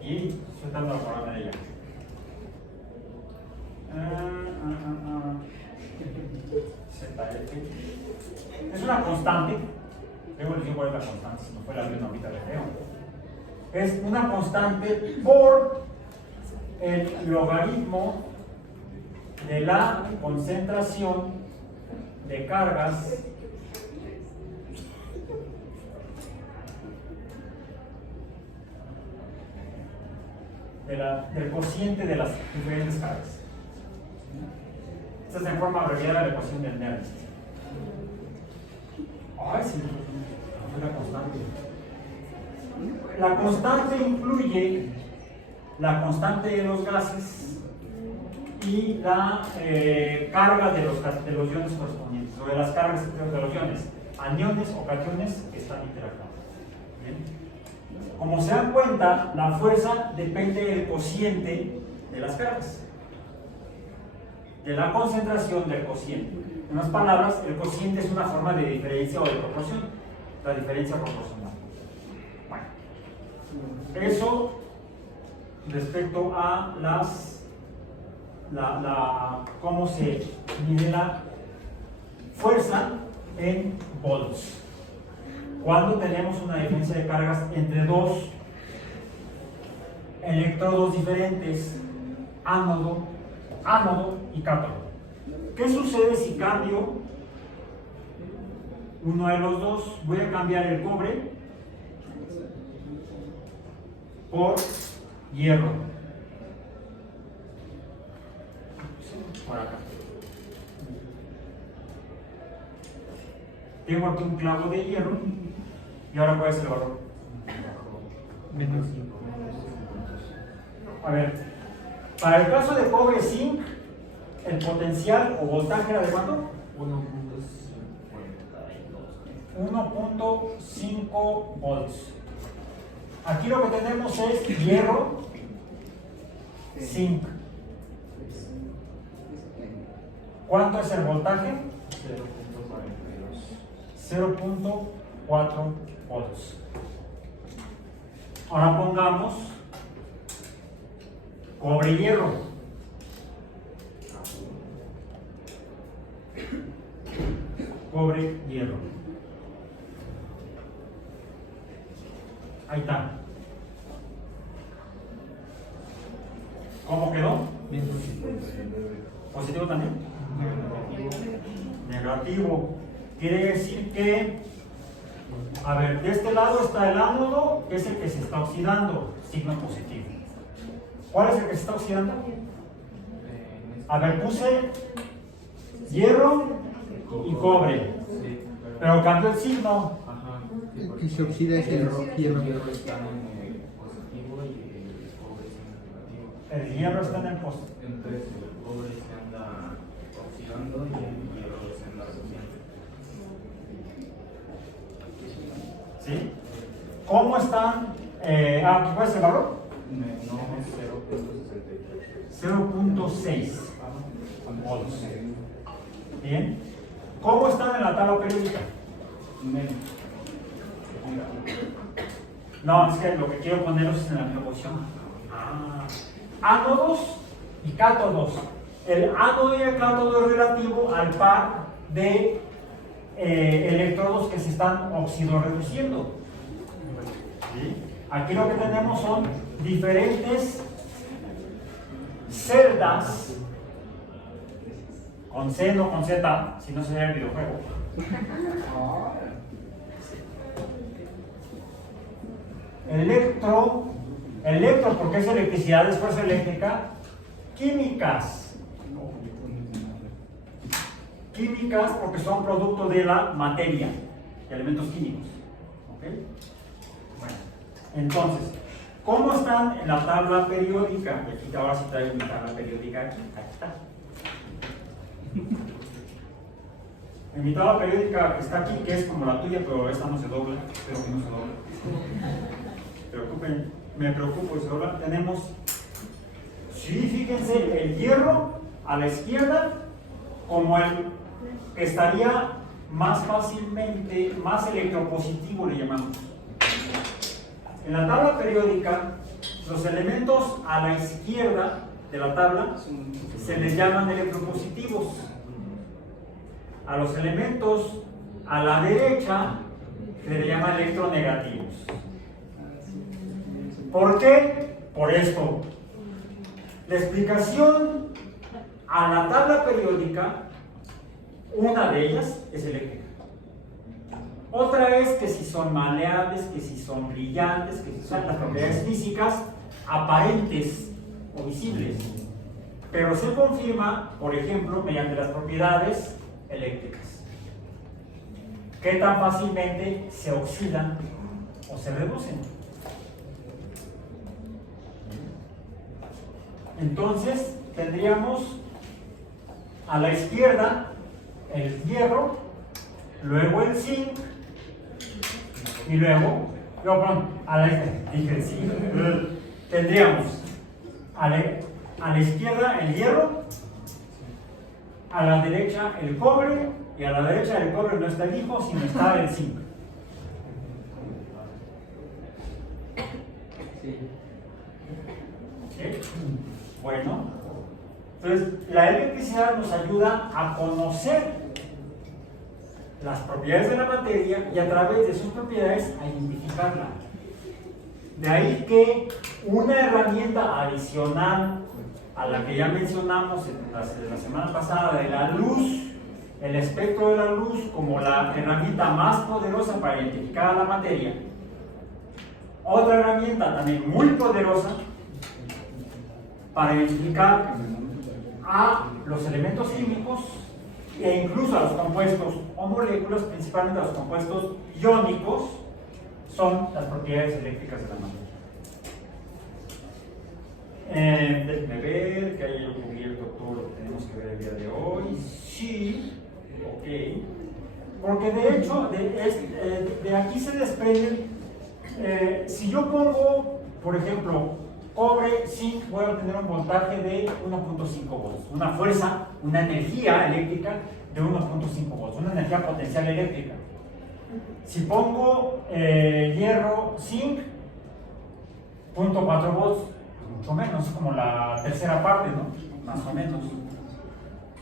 y estoy tratando de acordarme de ella. Es una constante. Luego les digo cuál es la constante, si no fue la misma ahorita le veo. Es una constante por el logaritmo de la concentración de cargas del cociente de las diferentes cargas. Esta es en forma abreviada la ecuación del Nernst. Ay, sí, la constante. La constante incluye la constante de los gases y la carga de los iones correspondientes, o de las cargas de los iones, aniones o cationes que están interactuando. ¿Bien? Como se dan cuenta, la fuerza depende del cociente de las cargas, de la concentración del cociente. En otras palabras, el cociente es una forma de diferencia o de proporción, la diferencia proporcional. Bueno, eso respecto a cómo se mide la fuerza en volts. Cuando tenemos una diferencia de cargas entre dos electrodos diferentes, ánodo y cátodo. ¿Qué sucede si cambio uno de los dos? Voy a cambiar el cobre por hierro. Por acá. Tengo aquí un clavo de hierro. ¿Y ahora cuál es el valor? Menos. A ver, para el caso de cobre zinc, el potencial o voltaje era de cuánto? 1.5 volts. Aquí lo que tenemos es hierro, zinc. ¿Cuánto es el voltaje? 0.4 volts. Ahora pongamos cobre y hierro. Cobre, hierro. Ahí está. ¿Cómo quedó? ¿Positivo también? Negativo. Quiere decir que, a ver, de este lado está el ánodo, que es el que se está oxidando, signo positivo. ¿Cuál es el que se está oxidando? A ver, puse hierro y cobre, pero cambió el signo. El que se oxida es el hierro. Está en el positivo y el cobre está en el negativo. El hierro está en el positivo. Entonces el cobre se anda oxidando y el hierro se anda reduciendo. ¿Sí? ¿Cómo están? ¿Cuál es el valor? No, 0.6 volts. Bien. ¿Cómo están en la tabla periódica? menos. No, es que lo que quiero ponerlos es en la misma posición. Ánodos y cátodos. El ánodo y el cátodo es relativo al par de electrodos que se están oxidorreduciendo. ¿Sí? Aquí lo que tenemos son diferentes celdas con C, no con Z, si no sería el videojuego. Electro porque es electricidad, es fuerza eléctrica. Químicas porque son producto de la materia, de elementos químicos. ¿Okay? Bueno, entonces, ¿cómo están en la tabla periódica? Y aquí ahora sí traigo mi tabla periódica aquí está. En mi tabla periódica que está aquí, que es como la tuya, pero esta no se dobla, espero que no se doble. Me preocupo y se dobla. Tenemos, sí, fíjense, el hierro a la izquierda como el que estaría más fácilmente, más electropositivo le llamamos. En la tabla periódica, los elementos a la izquierda de la tabla se les llaman electropositivos. A los elementos a la derecha se les llama electronegativos. ¿Por qué? Por esto. La explicación a la tabla periódica, una de ellas es eléctrica. Otra es que si son maleables, que si son brillantes, que si son las propiedades físicas aparentes o visibles. Pero se confirma, por ejemplo, mediante las propiedades eléctricas. ¿Qué tan fácilmente se oxidan o se reducen? Entonces, tendríamos a la izquierda el hierro, luego el zinc y luego No, perdón, dije sí. Tendríamos a la izquierda el hierro, a la derecha el cobre, y a la derecha del cobre no está el hijo, sino está el zinc. ¿Okay? Bueno, entonces la electricidad nos ayuda a conocer las propiedades de la materia y a través de sus propiedades a identificarla. De ahí que una herramienta adicional a la que ya mencionamos la semana pasada de la luz, el espectro de la luz como la herramienta más poderosa para identificar a la materia. Otra herramienta también muy poderosa para identificar a los elementos químicos e incluso a los compuestos o moléculas, principalmente a los compuestos iónicos, son las propiedades eléctricas de la materia. Déjenme ver que haya cubierto todo lo que tenemos que ver el día de hoy. Sí, ok. Porque de hecho, de aquí se desprenden, si yo pongo, por ejemplo, cobre, zinc, voy a obtener un voltaje de 1.5 volts, una fuerza, una energía eléctrica de 1.5 volts, una energía potencial eléctrica. Si pongo hierro, zinc, 0.4 volts, mucho menos, como la tercera parte, ¿no? Más o menos.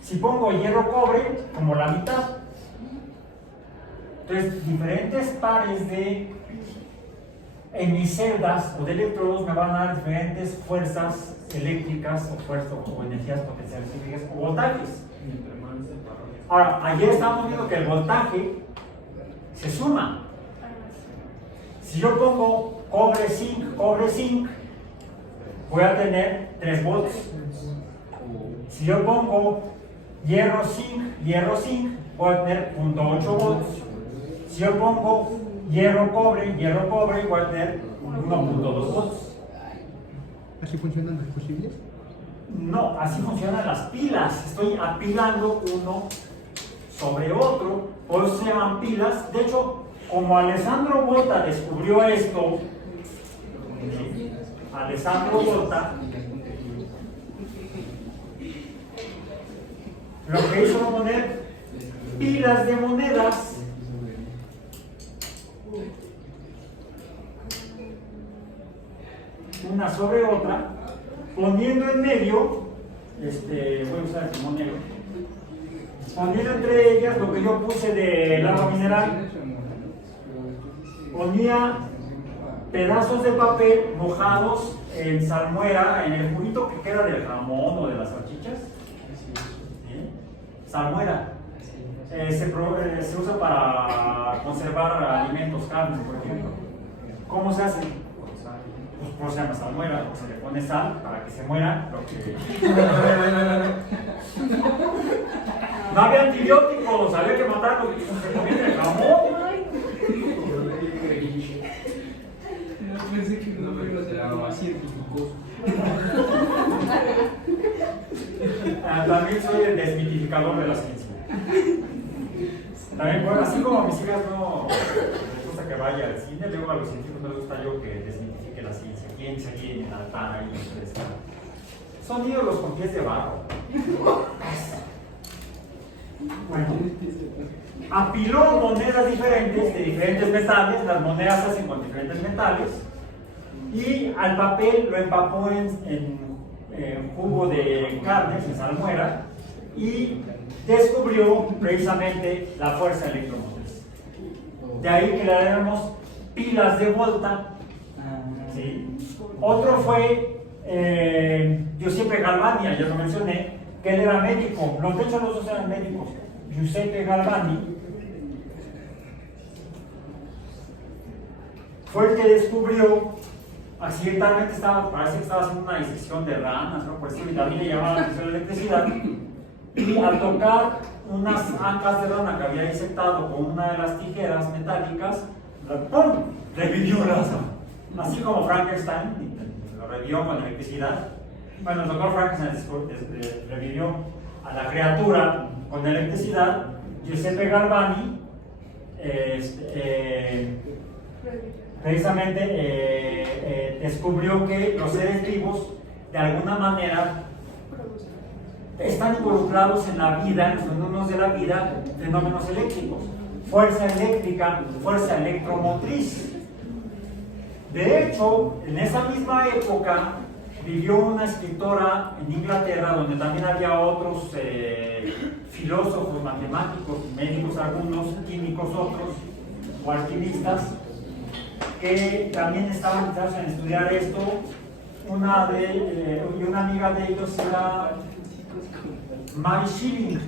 Si pongo hierro, cobre, como la mitad. Entonces, diferentes pares de en mis celdas o de electrodos me van a dar diferentes fuerzas eléctricas o energías potenciales eléctricas o voltajes. Ahora, ayer estábamos viendo que el voltaje se suma. Si yo pongo cobre, zinc, voy a tener 3 volts. Si yo pongo hierro, zinc, voy a tener 0.8 volts. Si yo pongo hierro, cobre, voy a tener 1.2 volts. ¿Así funcionan los fusibles? No, así funcionan las pilas. Estoy apilando uno sobre otro, por eso se llaman pilas. De hecho, como Alessandro Volta descubrió esto, Alessandro Volta lo que hizo fue poner pilas de monedas una sobre otra, poniendo en medio, voy a usar el timón negro, poniendo entre ellas lo que yo puse del agua mineral, ponía pedazos de papel mojados en salmuera, en el juguito que queda del jamón o de las salchichas, ¿sí? Salmuera. Se usa para conservar alimentos, carnes, por ejemplo. ¿Cómo se hace? Pues por se llama salmuera, se le pone sal para que se muera lo que... No había antibióticos, había que matar lo que se comía en el jamón. Pensé que no era científicos. También soy el desmitificador de la ciencia. También, bueno, así como a mis hijas no les gusta que vaya al cine, luego a los científicos no les gusta yo que desmitifique la ciencia. ¿Quién se quiere en el altar ahí? Son ídolos con pies de barro. Bueno, apiló monedas diferentes de diferentes metales, las monedas se hacen con diferentes metales, y al papel lo empapó en jugo de carnes, en salmuera, y descubrió precisamente la fuerza electromotriz. De ahí que le damos pilas de Volta. ¿Sí? Otro fue Giuseppe Galvani, ya lo mencioné, que él era médico. De hecho, los dos eran médicos. Giuseppe Galvani fue el que descubrió, accidentalmente parece que estaba haciendo una disección de ranas, ¿no? Por eso también le llamaba la atención la electricidad. Y al tocar unas ancas de rana que había disectado con una de las tijeras metálicas, ¡pum!, revivió la... Así como Frankenstein lo revivió con la electricidad. Bueno, el doctor Frankenstein revivió a la criatura con la electricidad. Giuseppe Galvani precisamente descubrió que los seres vivos de alguna manera están involucrados en la vida, en los fenómenos de la vida, fenómenos eléctricos, fuerza eléctrica, fuerza electromotriz. De hecho, en esa misma época vivió una escritora en Inglaterra, donde también había otros filósofos, matemáticos, médicos algunos, químicos otros, o alquimistas, que también estaban interesados en estudiar esto. Y una amiga de ellos era Mary Shelley.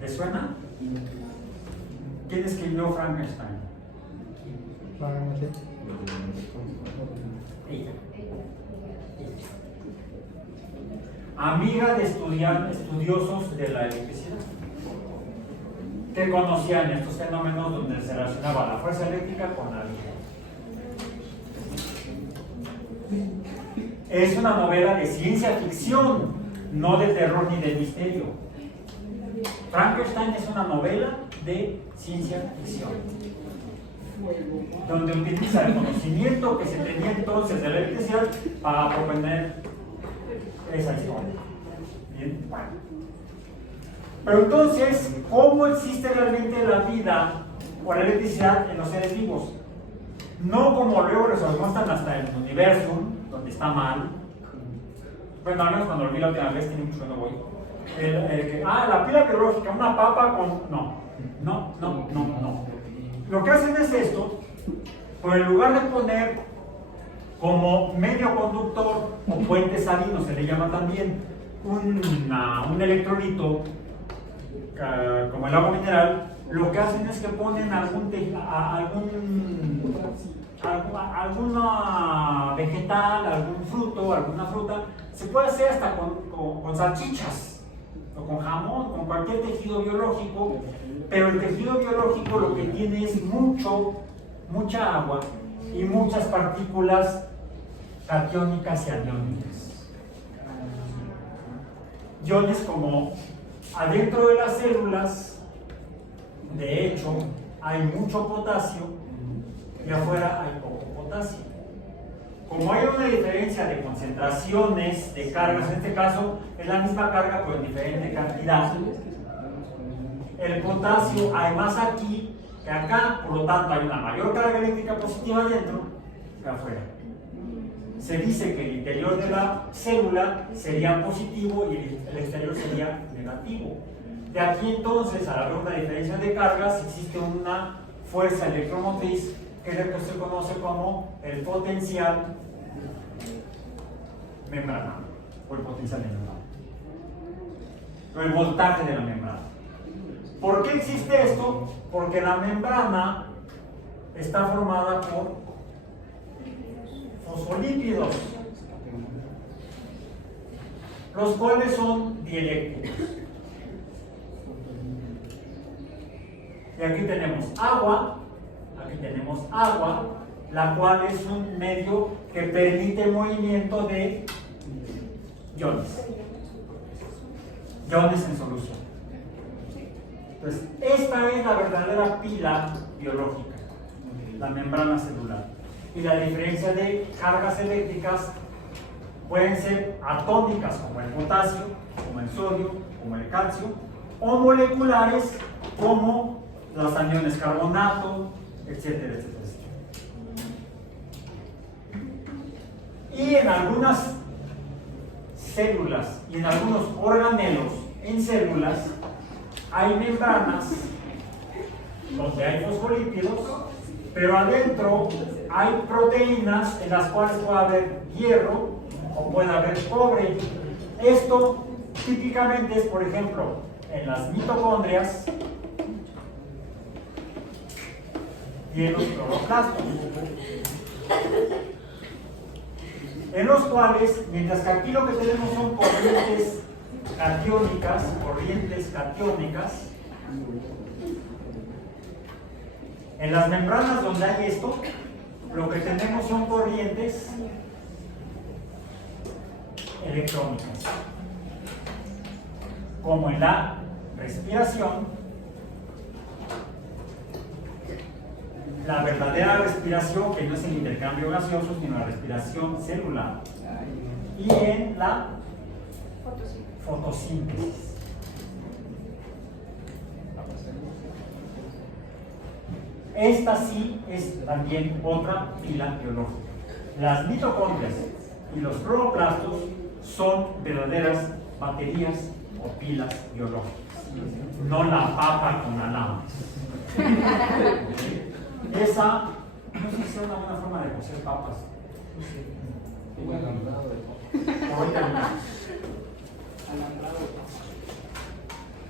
¿Le suena? ¿Quién escribió Frankenstein? Ella. Amiga de estudiosos de la electricidad, que conocían estos fenómenos donde se relacionaba la fuerza eléctrica con la vida. Es una novela de ciencia ficción, no de terror ni de misterio. Frankenstein es una novela de ciencia ficción, donde utiliza el conocimiento que se tenía entonces de la electricidad para proponer esa historia. Bien, bueno. Pero entonces, ¿cómo existe realmente la vida o la electricidad en los seres vivos? No como luego les muestran hasta el universo, donde está mal. Bueno, al menos cuando lo vi la última vez, tiene mucho que no voy. La pila biológica, una papa con... No. Lo que hacen es esto, por en lugar de poner como medio conductor o puente salino, se le llama también, un electrolito, como el agua mineral, lo que hacen es que ponen alguna vegetal, algún fruto, alguna fruta. Se puede hacer hasta con salchichas o con jamón, con cualquier tejido biológico, pero el tejido biológico lo que tiene es mucha agua y muchas partículas catiónicas y aniónicas. Iones como adentro de las células, de hecho, hay mucho potasio y afuera hay poco potasio. Como hay una diferencia de concentraciones de cargas, en este caso es la misma carga pero en diferente cantidad, el potasio hay más aquí que acá, por lo tanto hay una mayor carga eléctrica positiva adentro que afuera. Se dice que el interior de la célula sería positivo y el exterior sería negativo. De aquí entonces, al haber una diferencia de cargas, existe una fuerza electromotriz que es lo que se conoce como el potencial membrana o el potencial de membrana, o el voltaje de la membrana. ¿Por qué existe esto? Porque la membrana está formada por fosfolípidos, los cuales son dieléctricos. Y aquí tenemos agua, la cual es un medio que permite el movimiento de iones en solución. Entonces, esta es la verdadera pila biológica, la membrana celular. Y la diferencia de cargas eléctricas pueden ser atómicas, como el potasio, como el sodio, como el calcio, o moleculares, como los aniones carbonato, etcétera, etcétera. Y en algunas células y en algunos organelos en células hay membranas donde hay fosfolípidos, pero adentro hay proteínas en las cuales puede haber hierro o puede haber cobre. Esto típicamente es, por ejemplo, en las mitocondrias y en los cloroplastos, en los cuales, mientras que aquí lo que tenemos son corrientes catiónicas, en las membranas donde hay esto, lo que tenemos son corrientes electrónicas, como en la respiración la verdadera respiración, que no es el intercambio gaseoso, sino la respiración celular. Y en la fotosíntesis. Esta sí es también otra pila biológica. Las mitocondrias y los cloroplastos son verdaderas baterías o pilas biológicas, no la papa con alambres. Esa, no sé si es una buena forma de cocer papas. No sé. Ahorita no. Alambrado.